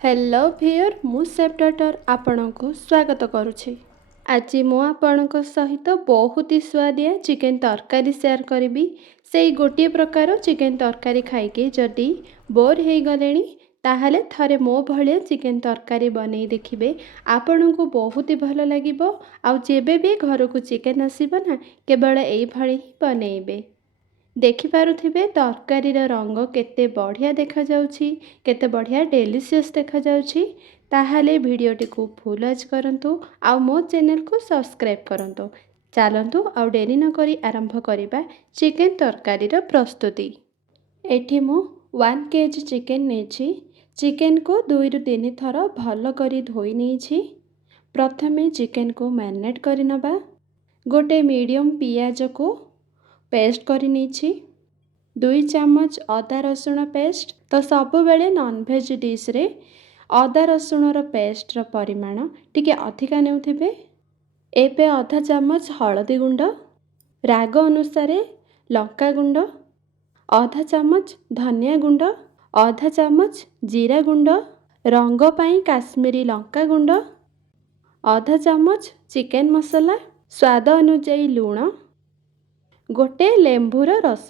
Hello भियर मु safe daughter आपणको स्वागत करुछि। आज मु आपणको सहित बहुत ही स्वादिया चिकन तरकारी शेयर करी। से गोटे प्रकार चिकन तरकारी खाइके जदि बोर हो गले ताहले थरे मो भलिया चिकन तरकारी बनै देखिबे आपण को बहुत ही भल लागिबो। आउ जेबे भी घर को चिकन आसीबो ना केवल एई भली ही बनैबे। देखिपारुथिबे तरकारीर रंग केते बढ़िया देखा जाउछि, केते बढ़िया डेलीशियस देखा जाउछि। ताहाले भिडियोटी को फुल वॉच करंतु आउ मो चैनल को सब्सक्राइब करंतु। चलंतु आउ डेरी न करी आरंभ करिबा चिकन तरकारीर प्रस्तुति। एठी मु 1 केजी चिकन नेछि। चिकन को 2 रु 3 थर भल करी धोई नेछि। प्रथमे चिकन को मैरिनेट करि नबा। गोटे मीडियम पियाज को पेस्ट करी नीची। 2 चम्मच अदा रसुण पेस्ट। तो सब बेले नॉनवेज डिश रे अदा रसुण रो पेस्ट रो परिमाण टिके अधिका नेउथिबे। एबे आधा चम्मच हळदी गुंड, राग अनुसार लंका गुंड, आधा चम्मच धनिया गुंड, आधा चम्मच जीरा गुंड, रंग पाई काश्मीरी लंका गुंड, आधा चम्मच चिकन मसाला, स्वाद अनुसार लूण, गोटे लेंबूर रस।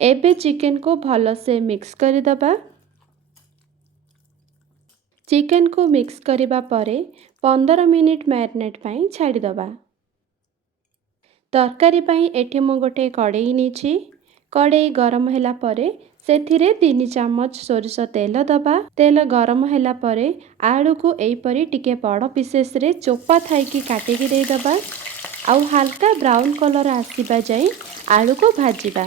एबे चिकन को भल से मिक्स करि दबा। चिकन को मिक्स करिबा परे 15 मिनिट मैरिनेट पाई छाड़ी दबा। तरकारी पाई एठी मो गोटे कड़ेई नीची। कड़ेई गरम होला परे सेथिरे 3 चम्मच सोरिष तेल दबा। तेल गरम होला परे आलू को एई परी टिके बड़ पीसेस रे चोपा थाईकी काटिकी दे दबा। आउ हल्का ब्राउन कलर आसीबा जाई आलू को भाजीबा।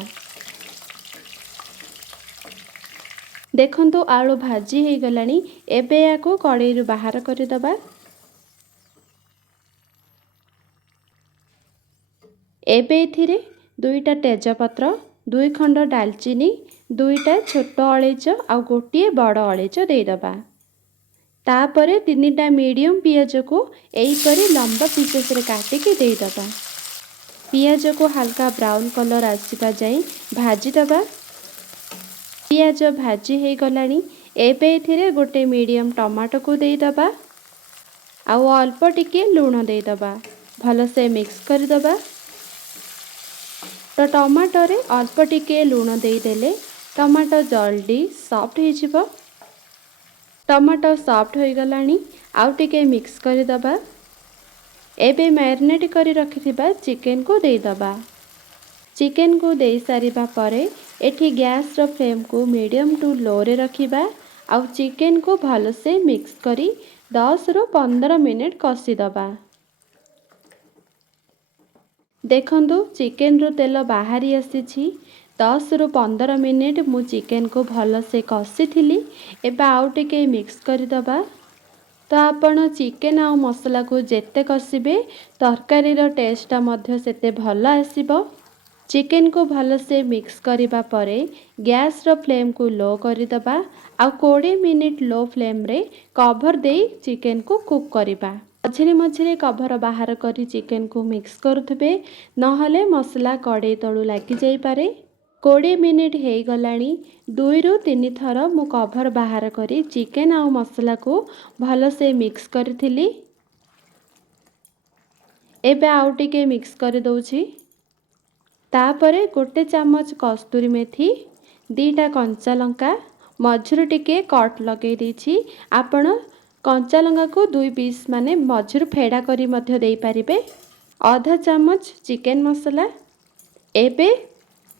देखंतु आलू भाजी हे गलानी। एबे याको कड़ेई रु बाहर करि दबा। एबे एथिरे 2टा तेजपत्र, 2 खंड दालचीनी, 2टा छोट अळेच आउ गोटिए बड़ अळेच दे दबा। तापरे 3टा मीडियम पियाज को एई परी लंबा पीसेस रे काटिकी दे दबा। पियाज को हल्का ब्राउन कलर आसीबा जाई भाजी दबा। पियाज भाजी हे गलानी। एबे एथिरे गोटे मीडियम टमाटो को दे दबा। आउ अल्प टिके लूण दे दबा। भल से मिक्स कर दबा। तो टमाटो रे अल्प टिके लूण दे देले टमाटो जल्दी सॉफ्ट हो जिवो। टमाटो सॉफ्ट हो गलानी। आउ टिके मिक्स कर दबा। एबे मैरिनेट करी रखिथिबा चिकन को दे दबा। चिकन को दे सारिबा परे एठी गैस रो फ्लेम को मीडियम टू लो रे रखिबा। आउ चिकन को भल से मिक्स करी 10 रु 15 मिनिट कसी दबा। देखंतु चिकन रो तेल बाहरी आसीछि। 10 रु 15 मिनिट मु चिकन को भल से कसी थिली। एबे आउ टिके मिक्स करी दबा। तो आपण चिकन आउ मसला को जेते कसिबे तरकारी रो टेस्टा मध्य सेते भल आसीबो। चिकन को भल से मिक्स करिबा परे गैस रो फ्लेम को लो करि दबा। आउ 20 मिनिट लो फ्लेम रे कवर देई चिकन को कुक करिबा। मझिरे मझिरे कवर बाहर करी चिकन को मिक्स करुथबे नहले मसला कड़े तळु लागी जाई पारे। 20 मिनिट हे गलानी। 2 रु 3 थर मु कवर बाहर करी चिकन आउ मसला को भल से मिक्स करथिली। एबे आउ टिके मिक्स कर दउछि। तापरे गोटे चम्मच कस्तूरी मेथी, 2टा कंचा लंका मझुर टिके कट लगे देछि। आपण कंचा लंका को 2 पीस माने मझुर फेड़ा करी मध्य देई परिबे। आधा चम्मच चिकन मसला। एबे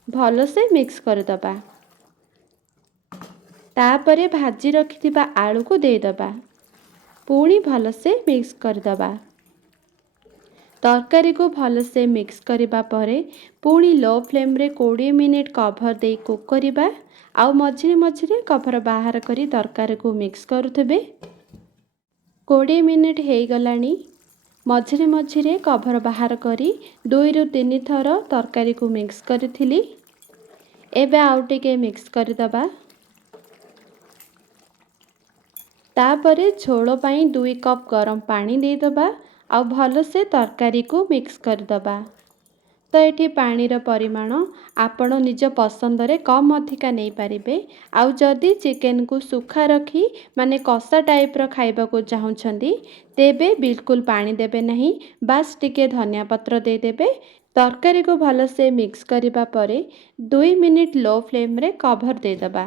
भल से मिक्स कर दबा। तापरे भाजी रखिथिबा आलू को दे दबा। पूरी भल से मिक्स कर दबा। तरकारी को भल से मिक्स करिबा परे पूरी लो फ्लेम रे 20 मिनिट कवर दे कुक करिबा। आउ मझिरे मझिरे कवर बाहर करी तरकारी को मिक्स करुथबे। 20 मिनिट हे गलानी। मझिरे मझिरे कवर बाहर करी 2 रु 3 थर तरकारी को मिक्स करथिली। एबे आउ टिके मिक्स कर दबा। तापरे झोल पाई 2 कप गरम पानी दे दबा। आउ भल से तरकारी को मिक्स कर दबा। तो ये पानीर परिमाण आपण निज पसंदरे कम अधिका नहीं पारिबे। आउ जदि चिकेन को सुखा रखी माने कषा टाइप्र खाइबाकू चाहुंछंती तेबे बिल्कुल पानी देबे नहीं, बास टिके धनिया पत्र देदेबे। तरकारी को भलसे मिक्स करिबा परे 2 मिनिट लो फ्लेम रे कभर देदबा।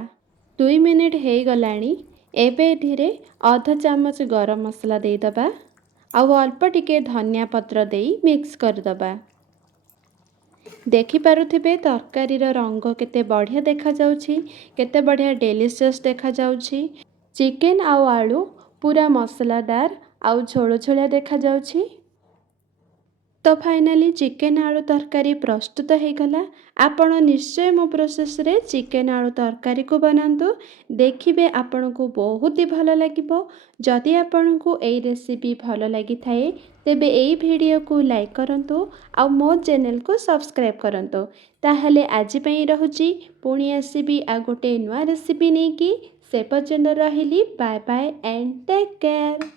2 मिनिट हो गलानी। एबे एथिरे आधा चामच गरम मसला देदबा आउ अल्प टिके धनिया पत्र देई मिक्स करदबा। देखिपारुथिबे तरकारीर रंग केते बढ़िया देखा जाउछि, केते बढ़िया डेलीशियस देखा जाउछि। चिकेन आउ आलू पूरा मसलादार आउ झोल झोलिया देखा जाउछि। तो फाइनाली चिकेन आलू तरकारी प्रस्तुत हो गला। आपण निश्चय मो प्रोसेस रे चिकेन आलू तरकारी को बनातु, देखिबे आपन को बहुत ही भल लागिबो। जदि आपन को एई रेसिपी भल लगी थाए तेबे एई वीडियो को लाइक करंतु आ मो चैनल को सब्सक्राइब करंतु। ताहले आज पई रहुची, पुणी आसीबी आ गोटे नुआ रेसिपी नेकी। से पर्यंत रहिली, bye bye and take care.